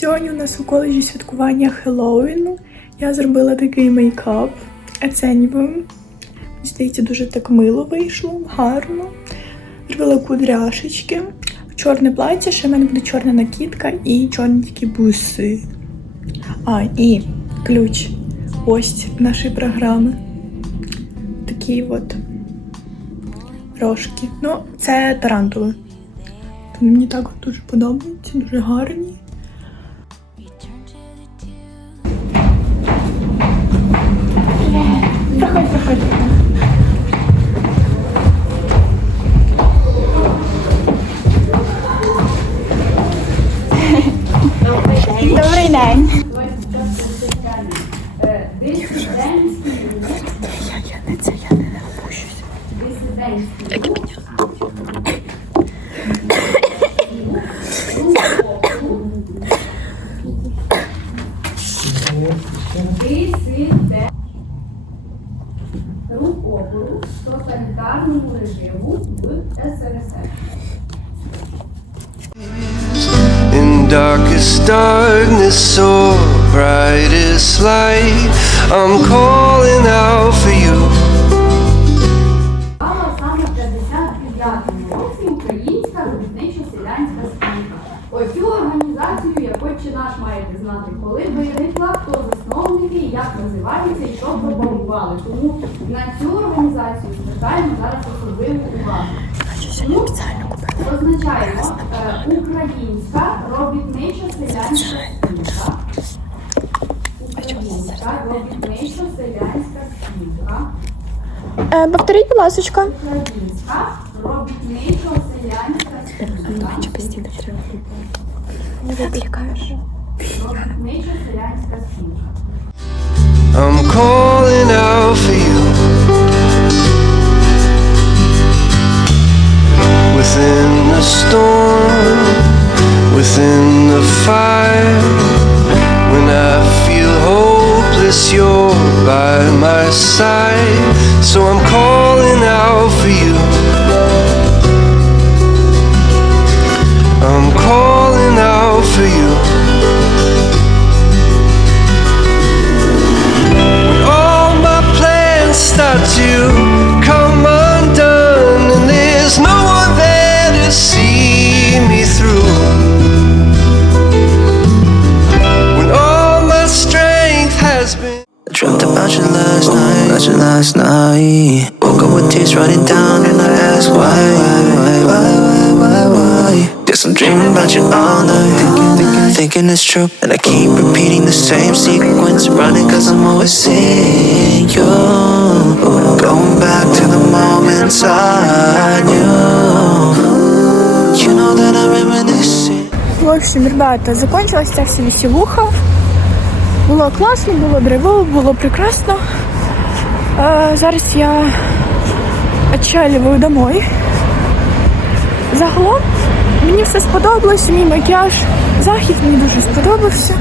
Сьогодні у нас у коледжі святкування Хеллоуіну. Я зробила такий мейкап. Оцінюю. Мені Здається, дуже так мило вийшло, гарно. Зробила кудряшечки, чорне плаття, ще в мене буде чорна накидка і чорні такі буси. А, і ключ. Ось нашої програми. Такі от рожки. Ну, це тарантули. Мені так дуже подобаються, дуже гарні. Darkness, so brightest light, I'm calling out for you. повторіть, будь ласка. Українська робітничо селянська спілка. постійно треба. Не відвлікаєш. Робітничо селянська спілка. I'm calling out for you. Within the storm, within the fire, when I feel hopeless, you're by my side. So I'm calling out for you. I'm calling out for you. When all my plans start to come undone, and there's no one there to see me through. When all my strength has been. I dreamt about you last night, about you last night. Woke up with tears running down, and I asked why, why, why, why, why, why, why? Guess I'm dreaming about you all night, thinking, thinking it's true. And I keep repeating the same sequence, running cause I'm always seeing you. Going back to the moments I knew. You know that I'm reminiscing. В общем, ребята, закончилась вся веселуха. Було класно, було драйвово, було прекрасно. Зараз я отчаливаю домой. Загалом мені все сподобалось, мій макіяж, захід мені дуже сподобався.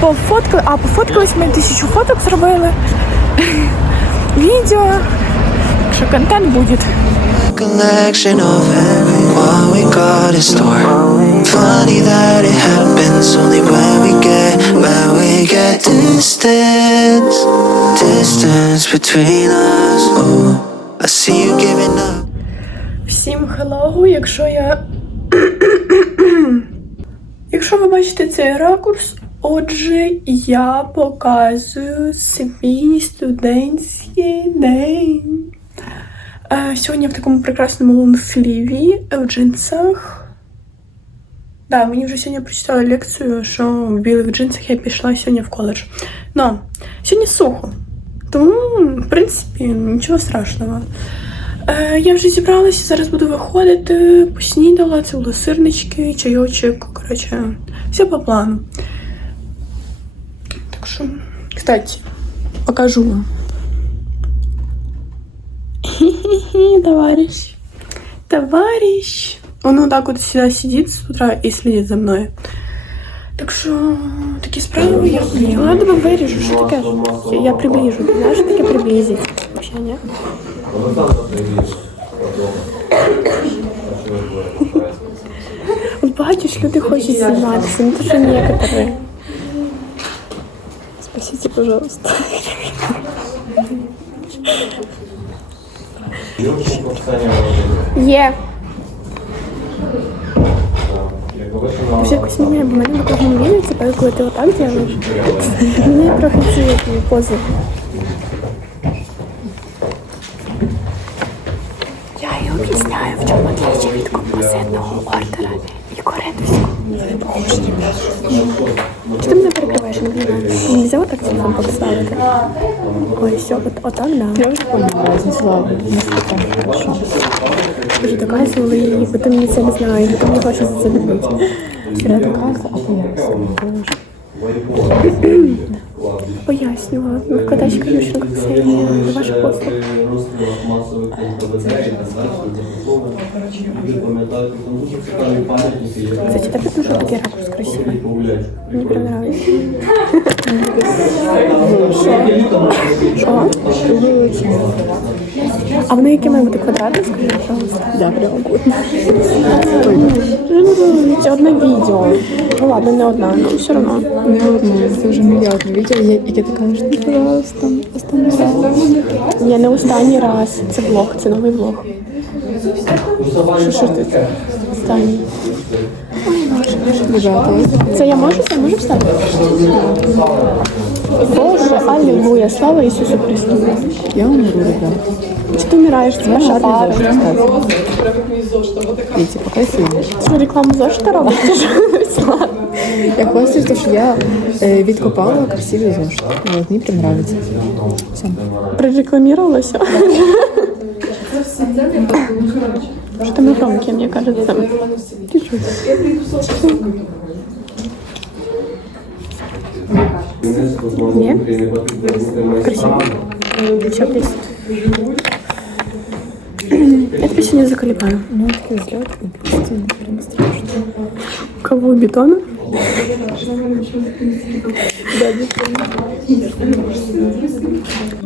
Пофоткали, а пофоткались ми тисячу фоток зробили. Відео. Що контент буде. Collection of what we got in store. Funny that it happens only when we get, when we get distance, Oh. Всім хеллоу, якщо я. якщо ви бачите цей ракурс, отже, я показую свій студентський день. Е, сьогодні в такому прекрасному лонгсліві, в джинсах. Да, мені вже сьогодні прочитали лекцію, що в білих джинсах я пішла сьогодні в коледж. Но сьогодні сухо. Тому, в принципі, нічого страшного. Е, я вже зібралася, зараз буду виходити, поснідала, це були сирнички, чайочок, коротше, все по плану. Так що, кстати, покажу вам. Товарищ. Товарищ. Он вот так вот всегда сидит с утра и следит за мной. Так що такі справи я вмію. Ладно, тебе виріжу, що таке? Я, я приближу. Ти знаєш, що таке приблизить? Вообще, ні? От бачиш, люди хочуть зніматися, не те, що некоторые. Спасите, пожалуйста. Є. Вже Якось не бо мене такого не віриться, коли ти отак робиш. Мене трохи ці пози. Я його об'ясняю, в чому отличие від композитного ордера і коринфського. Чи ти мене перекриваєш? Не Нельзя отак телефон поставити? Ой, все, от, отак, да. Я уже поняла не так хорошо. Вже доказувала її, ти мені це не знаєш, бо ти мені хочеш за це любити. Я доказывала, а пояснила. Пояснювала. Викладачка Ющенко Ксенія, ваш послуг. Кстати, тебе дуже такий ракурс красивий. Мені. Що? А воно яке має бути квадратне, скажи, пожалуйста? Да. Це одне відео. Ну ладно, не одна, але все одно. Не одно, це вже мільярдне відео, я- яке ти кажеш, ну, пожалуйста, останови. Я не останній раз. Це влог, це новий влог. Що, це? Останній. Це я можу? Це можу встати? Боже, аллилуйя, слава Ісусу Христу. я умру, ребят. Чи ти вмираєш? Це ваша пара. Пока сильно. Що зошита робиш? Я хвастаюсь, то, що я е, відкопала красивий зошит. Вот, мені прям нравится. Все. Что мы громкие, мне кажется. Ні? Красиво. Все, плюс. Я тебя сегодня заколебаю. Ну, такой взлет, и просто прям страшно. Кого бетона? I'm an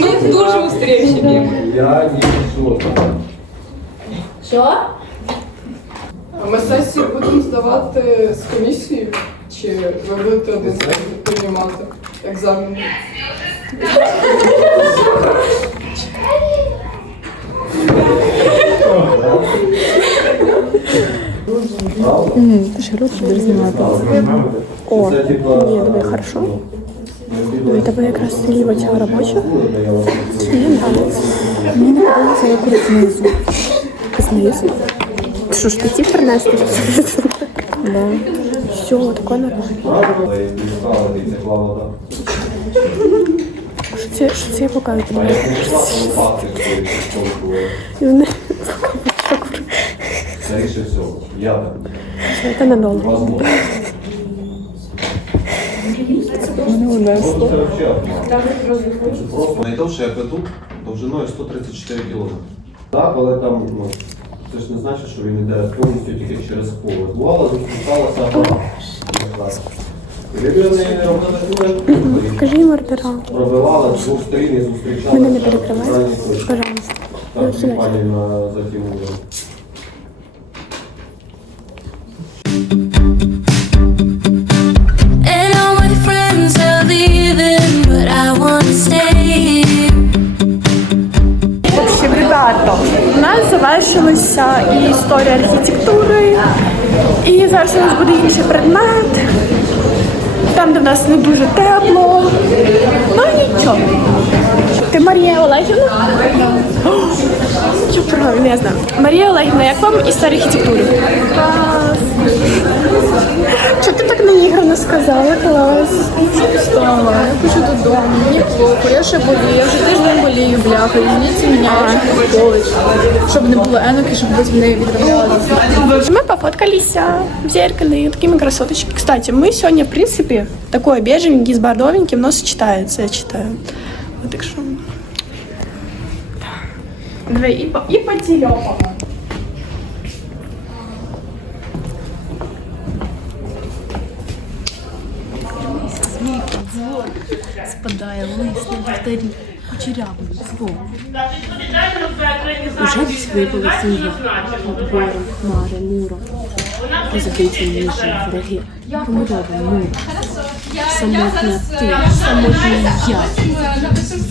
Ну, дуже мем. Я не шутка. А ми сесію будемо здавати з комісією? Чи ви будете один приймати екзамен? Ти ж рот будеш знімати. О, Це, типа, ні, давай, хорошо. Ну, і тебе якраз ліва ця робоча. Мені нравится. Мені не подобається, як курить знизу. Знизу. Що ж, ти тіпер нести? Да. Все, таке нормально. Що це, я показую? І вони Скоріше всього, я це надовго. Возможно. Мене унесло. Просто це вообще Просто найдовший акведук довжиною 134 кілометри. Так, але там, ну, це ж не значить, що він йде повністю тільки через поле. Бувало, зустрічалася Покажи їм ордера. пробивали з двох сторін і зустрічалися. Мене не перекривай, в пожалуйста. Так, сюди. компанія на затім угол. And all my friends are leaving, but I wanna stay. В общем, ребята, у нас завершилася і історія архітектури, і зараз у нас буде інший предмет, там, де в нас не дуже тепло. Ну нічого. Ти Марія Олегівна? Що правильно, я знаю. Марія Олегівна, як вам історія архітектури? Так наіграно сказала? Клас. Встала, я хочу додому, мені плохо, я ще болію, я вже тиждень болію, бляха, і мені це міняє, щоб щоб не було енок і щоб десь в неї відравнялися. Мы пофоткались а, в зеркале, такими красоточки. Кстати, мы сегодня, в принципе, такой бежевенький с бордовеньким, но сочетается, я считаю. Вот так что... Две и по, и спадає лист на ліхтарі, кучерявий звук. Уже десь випали сніги, гори, хмари, муро. Розбиті ніжні враги, помирова мура. Самотня ти, самотній я.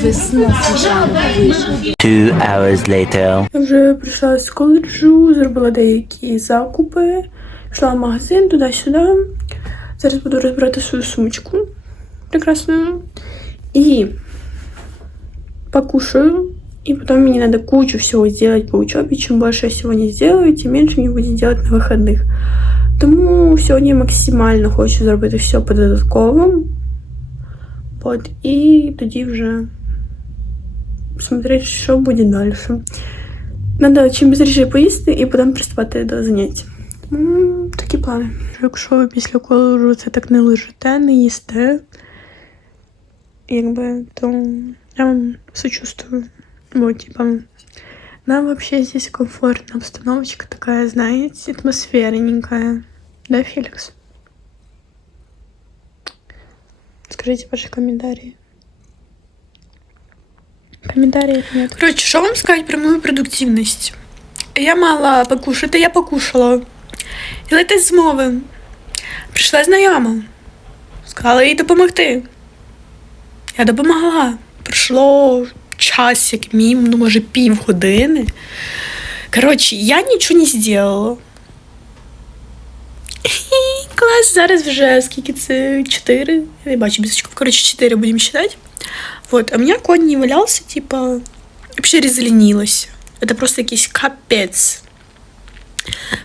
Весна свіжана вишня. Two hours later. Я вже прийшла з коледжу, зробила деякі закупи, пішла в магазин туди-сюди. Зараз буду розбирати свою сумочку прекрасную. И покушаю. И потом мне надо кучу всего сделать по учебе. Чем больше я сегодня сделаю, тем меньше мне будет делать на вихідних. Тому сьогодні максимально хочу зробити все по додатковому. От, і тоді вже смотреть, що буде далі. Надо чим быстріше поїсти і потім приступати до занять. Такі плани. Якщо після коледжу це так не лежите, не їсте, якби, то я вам сочувствую. Вот, типа, нам вообще здесь комфортная обстановочка такая, знаете, атмосферненькая. Да, Феликс? Скажите ваши комментарии. Комментариев нет. Короче, что вам сказать про мою продуктивность? Я мала покушати, я покушала. І летить з мови. Прийшла знайома. Сказала їй допомогти. Я допомогла. Пройшло час, як мінімум, ну, може, півгодини. Коротше, я нічого не зробила. Клас, зараз вже скільки це? Чотири. Я не бачу бісочку. Коротше, чотири будемо считати. Вот, а у меня конь не валялся, типа, вообще разленилась. Это просто якийсь капец.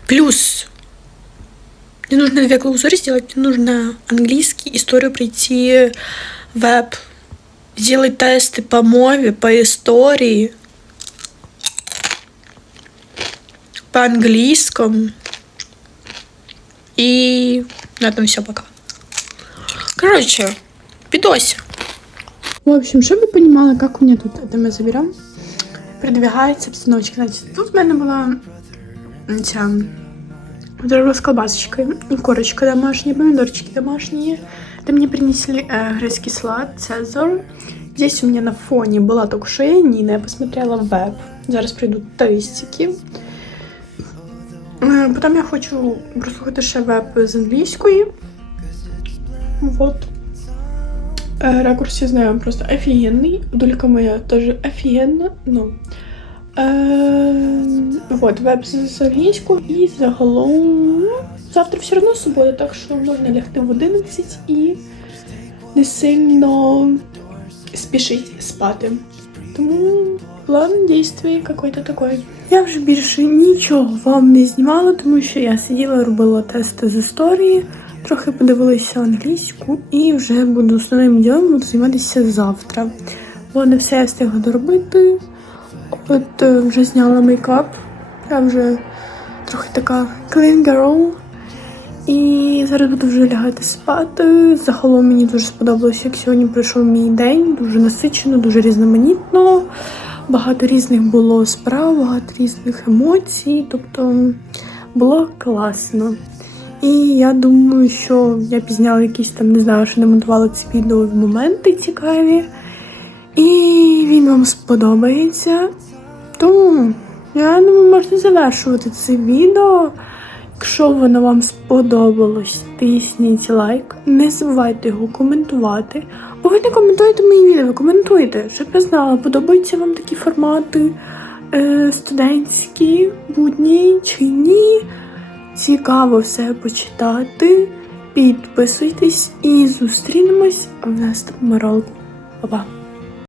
Плюс, мне нужно две клаузуры сделать, мне нужно английский, историю пройти, веб, сделать тесты по мове, по истории, по английскому. И на этом все пока. Короче, видосик. В общем, чтобы вы понимали, как у меня тут, это мы заберем, продвигается обстановочка. Значит, тут в мене була ця зробила с колбасочкой, и корочка домашняя, помидорчики домашние. Это мне принесли э, грецкий салат, цезар. Здесь у меня на фоне была только что Янина, я посмотрела веб. Зараз прийдуть тестики. Е, Потім я хочу прослухати ще веб з англійської. Вот. Е, Ракурс я знаю просто офігенний. Долька моя теж офігенна. Ну. Е, вот, веб з з і загалом. Завтра все одно субота, так що можна лягти в 11 і не сильно спішить спати. Тому план дійствий какой-то такой. Я вже більше нічого вам не знімала, тому що я сиділа, робила тести з історії, трохи подивилася англійську і вже буду основним ділом займатися завтра. Бо не все я встигла доробити. От е, вже зняла мейкап. Я вже трохи така clean girl. І зараз буду вже лягати спати. Загалом мені дуже сподобалося, як сьогодні пройшов мій день. Дуже насичено, дуже різноманітно. Багато різних було справ, багато різних емоцій. Тобто було класно. І я думаю, що я пізняла якісь там, не знаю, що не монтувала це відео в моменти цікаві. І він вам сподобається. Тому я думаю, можна завершувати це відео. Якщо воно вам сподобалось, тисніть лайк. Не забувайте його коментувати. Бо ви не коментуєте мої відео, коментуйте, щоб я знала, подобаються вам такі формати е, студентські, будні чи ні. Цікаво все почитати. Підписуйтесь і зустрінемось в наступному ролику. Па-па!